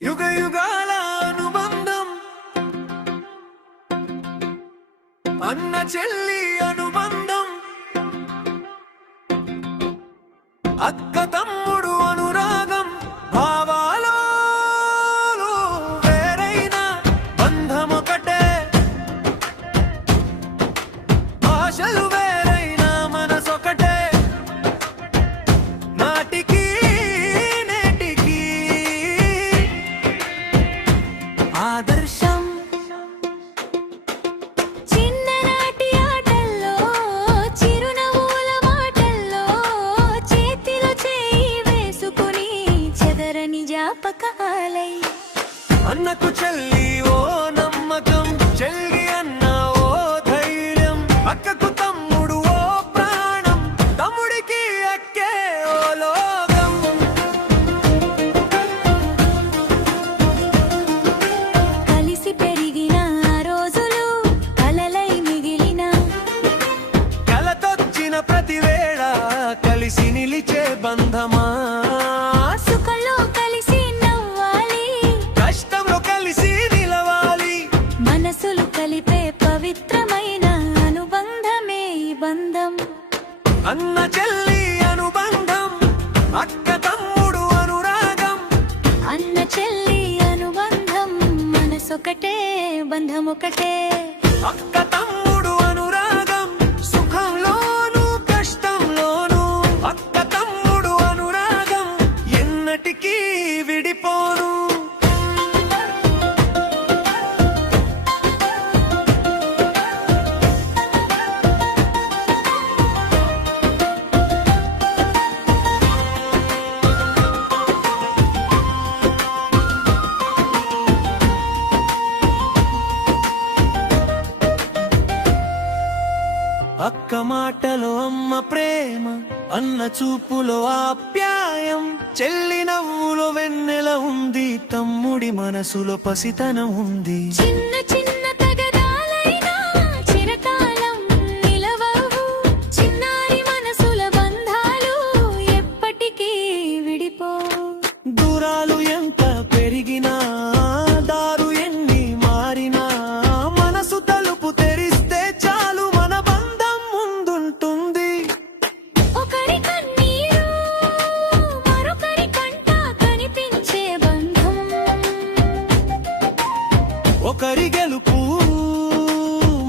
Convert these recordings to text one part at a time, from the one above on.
యుగ యుగాల అనుబంధం అన్న చెల్లి అనుబంధం అక్క తమ్ముడు అనురాగం భావాలో వేరైన బంధం ఒకటే ఆశలు వేరైన మనసొకటే నాటికి నేటికి ఆదర్శం చిన్ననాటి ఆటల్లో చిరునవ్వుల మాటల్లో చేతిలో చేయి వేసుకుని చెదరని జ్ఞాపకాలై అన్నకు చెల్లి ఓ నమ్మకం చెల్లి అన్న ఓ ధైర్యం అక్కకు తమ్ముడు ఓ ప్రాణం తమ్ముడికి అక్కే ఓ లోకం కలిసి పెరిగిన ఆ రోజులు కలలై మిగిలిన కలతొచ్చిన ప్రతి వేళ కలిసి నిలిచే బంధమా సుఖంలో కలిసి నవ్వాలి కష్టంలో కలిసి నిలవాలి మనసులు కలిపే పవిత్రమైన అనుబంధమే ఈ బంధం అన్న చెల్లి అనుబంధం అక్క తమ్ముడు అనురాగం అన్న చెల్లి అనుబంధం మనసొకటే బంధం ఒకటే అక్క తమ్ముడు అనురాగం సుఖంలోను కష్టంలోను అక్క తమ్ముడు అనురాగం ఎన్నటికీ విడిపోను అక్క మాటలో అమ్మ ప్రేమ అన్న చూపులో ఆప్యాయం చెల్లి నవ్వులో వెన్నెల ఉంది తమ్ముడి మనసులో పసితనం ఉంది చిన్న చిన్న తగదాలైనా చిరకాలం నిలవవు చిన్నారి మనసుల బంధాలు ఎప్పటికీ విడిపోవు దూరాలు ఎంత పెరిగినా దారు ఎన్ని మారినా మనసు తలుపు తెరిస్తే చాలు మన బంధం ముందుంటుంది ఒకరి కన్నీరు మరొకరి కంట కనిపించే బంధం ఒకరి గెలుపు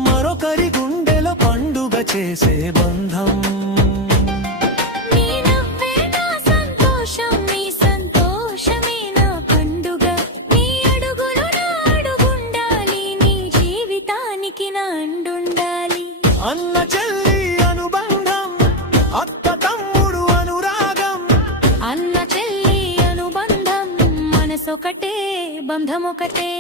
మరొకరి గుండెలో పండుగ చేసే బంధం నీ నవ్వే నా సంతోషం నీ సంతోషమే నా పండుగ నీ అడుగులో నా అడుగుండాలి నీ జీవితానికి నా అండుండాలి అన్న చెల్లి అనుబంధం అక్క తమ్ముడు అనురాగం అన్న చెల్లి అనుబంధం మనసొకటే బంధం ఒకటే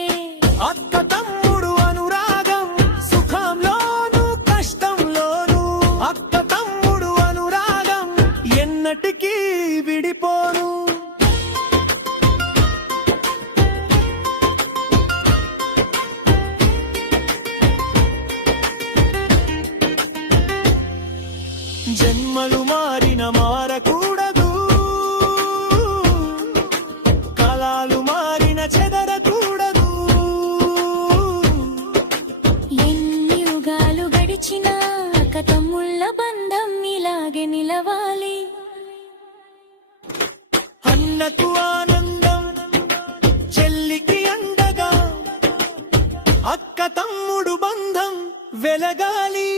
అక్క తమ్ముడు అనురాగం సుఖంలోను కష్టంలోను అక్క తమ్ముడు అనురాగం ఎన్నటికీ విడిపోను జన్మలు మారిన మారకూడదు కాలాలు మారిన చెదరకూడదు ఎన్ని యుగాలు గడిచినా అక్క తమ్ముళ్ళ బంధం ఇలాగే నిలవాలి అన్నకు ఆనందం చెల్లికి అండగా అక్క తమ్ముడు బంధం వెలగాలి